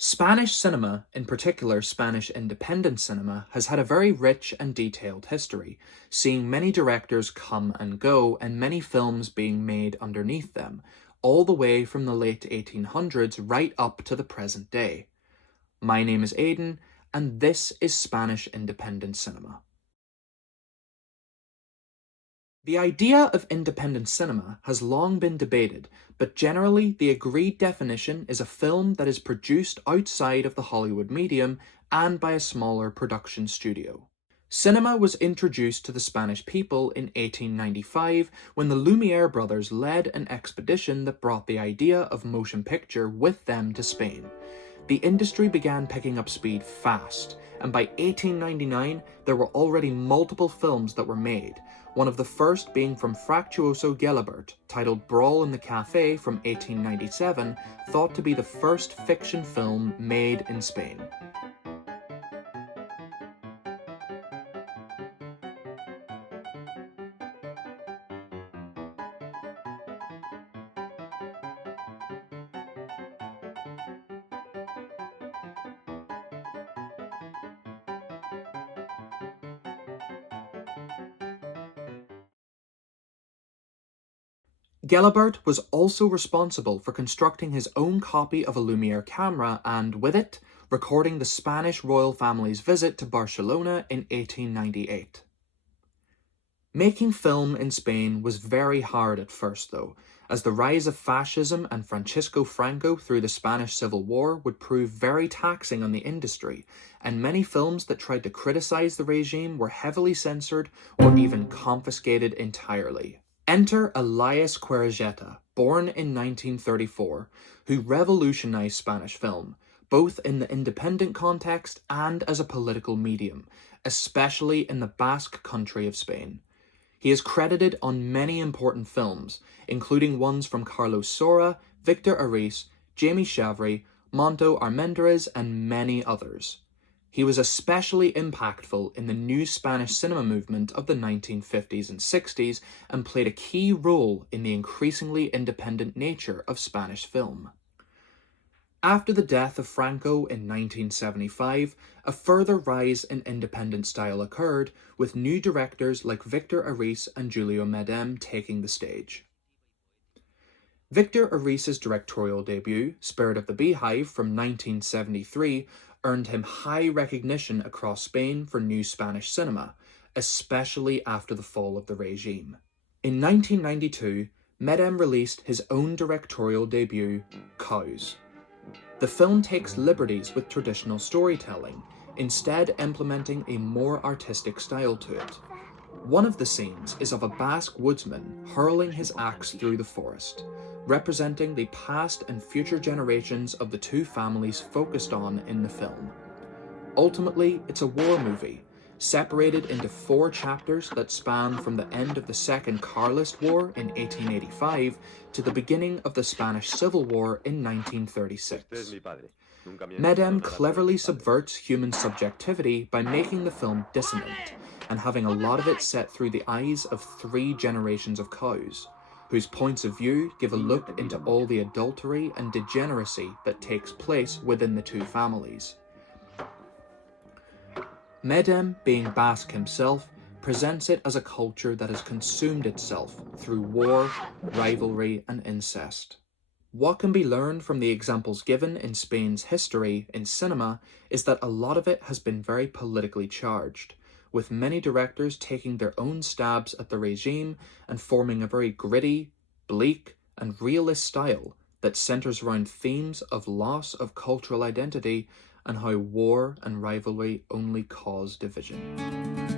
Spanish cinema, in particular Spanish independent cinema, has had a very rich and detailed history, seeing many directors come and go and many films being made underneath them, all the way from the late 1800s right up to the present day. My name is Aidan, and this is Spanish independent cinema. The idea of independent cinema has long been debated, but generally the agreed definition is a film that is produced outside of the Hollywood medium and by a smaller production studio. Cinema was introduced to the Spanish people in 1895 when the Lumiere brothers led an expedition that brought the idea of motion picture with them to Spain. The industry began picking up speed fast, and by 1899 there were already multiple films that were made, one of the first being from Fructuoso Gelabert, titled Brawl in the Cafe from 1897, thought to be the first fiction film made in Spain. Gelabert was also responsible for constructing his own copy of a Lumiere camera and, with it, recording the Spanish royal family's visit to Barcelona in 1898. Making film in Spain was very hard at first though, as the rise of fascism and Francisco Franco through the Spanish Civil War would prove very taxing on the industry, and many films that tried to criticize the regime were heavily censored or even confiscated entirely. Enter Elias Querejeta, born in 1934, who revolutionized Spanish film, both in the independent context and as a political medium, especially in the Basque country of Spain. He is credited on many important films, including ones from Carlos Saura, Victor Ariz, Jaime Chavri, Monto Armendariz, and many others. He was especially impactful in the new Spanish cinema movement of the 1950s and 60s and played a key role in the increasingly independent nature of Spanish film. After the death of Franco in 1975, a further rise in independent style occurred, with new directors like Victor Ariz and Julio Medem taking the stage. Victor Ariz's directorial debut, Spirit of the Beehive from 1973, earned him high recognition across Spain for new Spanish cinema, especially after the fall of the regime. In 1992, Medem released his own directorial debut, Cows. The film takes liberties with traditional storytelling, instead implementing a more artistic style to it. One of the scenes is of a Basque woodsman hurling his axe through the forest, representing the past and future generations of the two families focused on in the film. Ultimately, it's a war movie, separated into 4 chapters that span from the end of the Second Carlist War in 1885 to the beginning of the Spanish Civil War in 1936. Medem cleverly subverts human subjectivity by making the film dissonant, and having a lot of it set through the eyes of 3 generations of cows, whose points of view give a look into all the adultery and degeneracy that takes place within the 2 families. Medem, being Basque himself, presents it as a culture that has consumed itself through war, rivalry, and incest. What can be learned from the examples given in Spain's history in cinema is that a lot of it has been very politically charged, with many directors taking their own stabs at the regime and forming a very gritty, bleak, and realist style that centers around themes of loss of cultural identity and how war and rivalry only cause division.